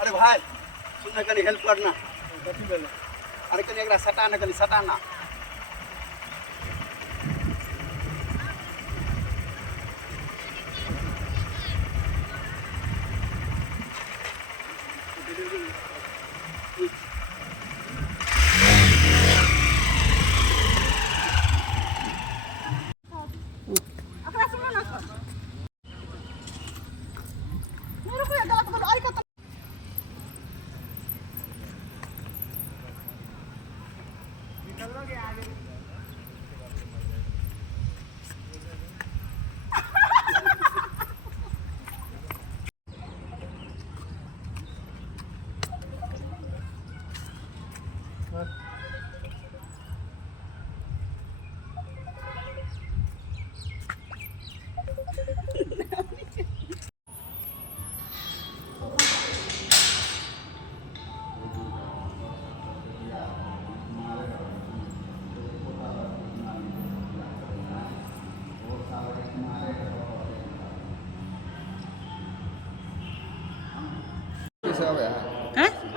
अरे भाई सुन कनी हेल्प करना। अरे कनी एकरा सटाना कनी सटाना।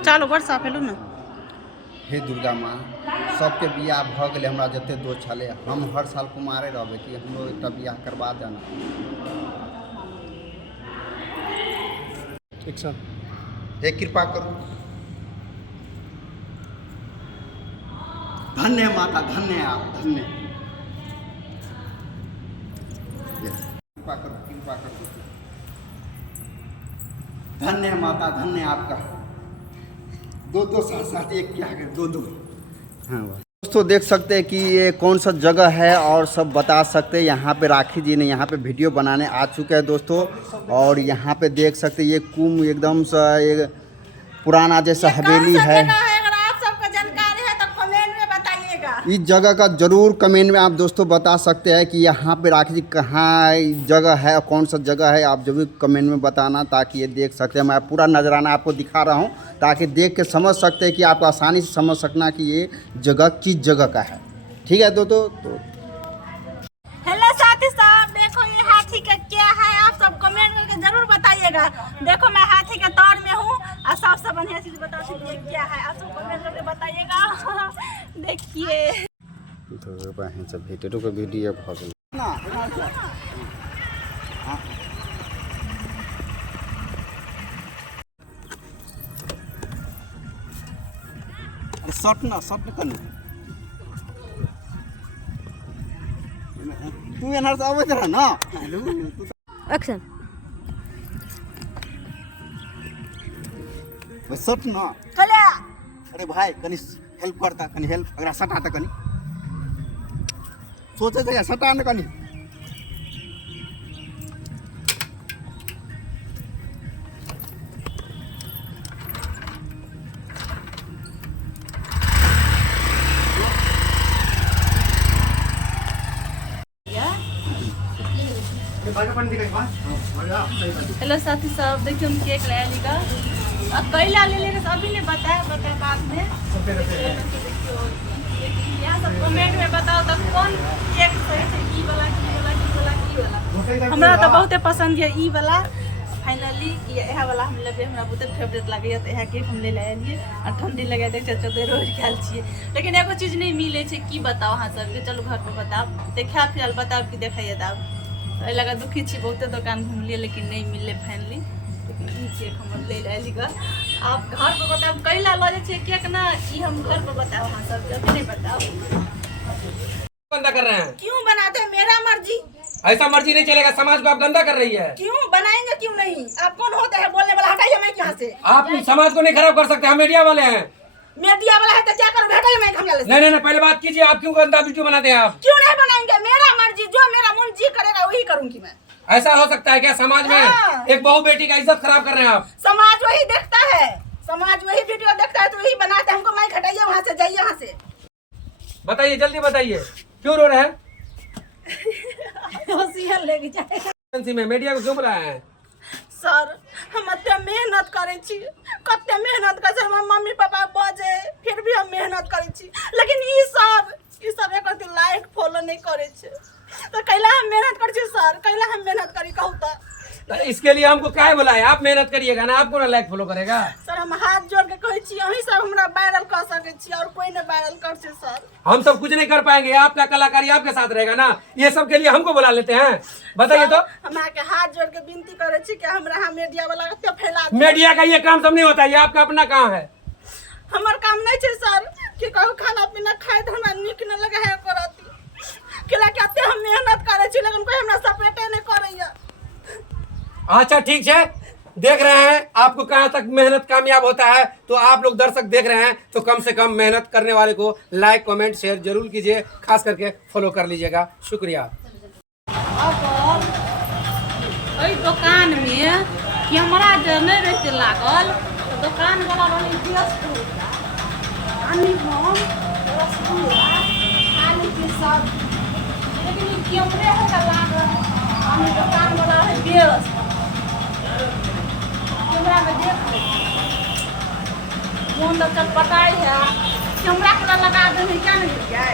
चालू वर्षा फेलू ना। हे दुर्गा माँ सबके बियाह भ गेलै हमरा जते दोस्त छलै हम हर साल कुमारे रहबै कि हमरो एकटा बियाह करवा देना। ठीक सर। हे कृपा करू। धन्य माता धन्य आप धन्य। कृपा करो कृपा करो। धन्य माता धन्य आपका। दो दो साथ साथ एक क्या है दो दो। हाँ दोस्तों देख सकते हैं कि ये कौन सा जगह है और सब बता सकते हैं। यहाँ पे राखी जी ने यहाँ पे वीडियो बनाने आ चुके हैं दोस्तों। और यहाँ पे देख सकते हैं ये कुम एकदम सा एक पुराना जैसा हवेली है। अगर आप सबको जानकारी है तो कमेंट में बताइएगा। इस जगह का जरूर कमेंट में आप दोस्तों बता सकते हैं कि यहाँ पे राखी जी कहाँ जगह है और कौन सा जगह है। आप जरूर कमेंट में बताना ताकि ये देख सकते हैं। मैं पूरा नजराना आपको दिखा रहा हूँ ताकि देख के समझ सकते हैं कि आप आसानी से समझ सकना कि ये जगह किस जगह का है। ठीक है दोस्तों तो हेलो साथी साहब देखो ये हाथी का क्या है आप सब कमेंट करके जरूर बताइएगा। देखो मैं हाथी के तौर में हूँ और सबसे बढ़िया चीज बता सकती है क्या है आप सब कमेंट करके बताइएगा। देखिए तो भेटो के वीडियो भ गेल शॉट ना शॉट कनी तू एनहर से आबैत रह ना। एक्शन शॉट ना चले। अरे भाई कनी हेल्प करता कनी हेल्प अगर सटाता कनी सोचे थे सटा न कनी। हेलो साथी साहब देखिए हम केक ले लीगा अब कैला ले लेगा अभी नहीं बताया बाद में। यहाँ सब कमेंट में बताओ तो कौन केक सही है ई वाला की वाला की वाला की वाला। हमरा तो बहुते पसंद है ई वाला। फाइनली यह वाला हम लेबे हमरा बहुते फेवरेट लगे तो यह केक हम ले लिए और ठंडी लगे देख चलते रोज खाल छिए लेकिन एगो चीज नहीं मिले छे की बताओ अहाँ सबके। चलो घर पे बताओ देखा फिर बताओ कि देखिए तब तो लगा दुखी छी बहुते दुकान घूम लिए लेकिन नहीं मिले फाइनली। लेकिन ई केक हम ले ली गा आप घर पर बताओ कैला लो जे केक ना ई हम घर पर बताओ अहाँ सबके अभी नहीं बताओ। गंदा कर रहे हैं क्यों बनाते हैं मेरा मर्जी। ऐसा मर्जी नहीं चलेगा। समाज को आप गंदा कर रही है। क्यों बनाएंगे क्यों नहीं आप कौन होते हैं बोलने वाला हटाइए मैं यहाँ से। आप समाज को नहीं खराब कर सकते। हम मीडिया वाले हैं। मीडिया वाला है तो क्या करूँ हटाइए मैं हम नहीं नहीं पहले बात कीजिए आप क्यों गंदा वीडियो बनाते हैं। आप क्यों नहीं बनाएंगे मेरा मर्जी जो मेरा मन जी करेगा वही करूंगी मैं। ऐसा हो सकता है क्या समाज में एक बहू बेटी का इज्जत खराब कर रहे हैं आप। समाज वही देखता है समाज वही वीडियो देखता है तो वही बनाते हैं। हमको माइक हटाइए वहाँ से जाइए यहाँ से। बताइए जल्दी बताइए क्यों रो रहे हैं। लेके जाए में मीडिया को क्यों बुलाया है। सर हम अत्ते मेहनत करे छी कत्ते मेहनत करे छी हमर मम्मी पापा बजे फिर भी हम मेहनत करे छी लेकिन ई सब एकर लाइक फॉलो नहीं करे छे तो कैला हम मेहनत करे छी सर कैला हम मेहनत करी कहू तो इसके लिए हमको क्या बुलाया। आप मेहनत करिएगा ना आपको ना लाइक फॉलो करेगा। सर हम हाथ जोड़ के कहै छी अहीं सब हमरा वायरल कर सकै छी और कोई नहीं वायरल कर छै सर। हम सब कुछ नहीं कर पाएंगे, आपका कलाकारी आपके साथ रहेगा ना, ये सब के लिए हमको बुला लेते हैं। बताइए तो हमरा के हाथ जोड़ के विनती करे छी कि हमरा यहाँ मीडिया वाला के फैला दे। मीडिया का ये काम सब नहीं होता है, ये आपका अपना काम है। हमर काम नहीं छै सर कि कहू खाना पीना खाए तो हमरा निक न लगे है करती केला के अते हम मेहनत करे छी लेकिन कोई हमरा सपोर्टे नहीं करैया। अच्छा ठीक है, देख रहे हैं आपको कहाँ तक मेहनत कामयाब होता है। तो आप लोग दर्शक देख रहे हैं तो कम से कम मेहनत करने वाले को लाइक कमेंट शेयर जरूर कीजिए, खास करके फॉलो कर लीजिएगा। शुक्रिया। दुकान में कैमरा जो नहीं रहते लागल तो दुकान वाला रही व्यस्त रसगुल्ला आलू के सब, लेकिन कैमरे है लागल दुकान वाला है व्यस्त। कैमरा में देख ले कौन चटपटाई है, कैमरा पूरा लगा देने क्या नहीं क्या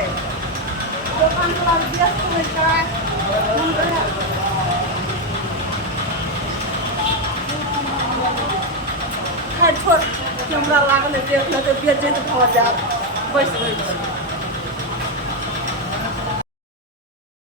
दुकान वाला व्यस्त में छोड़ कैमरा लागल देख ले तो बेचे तो भऽ जाए बैस बैठ।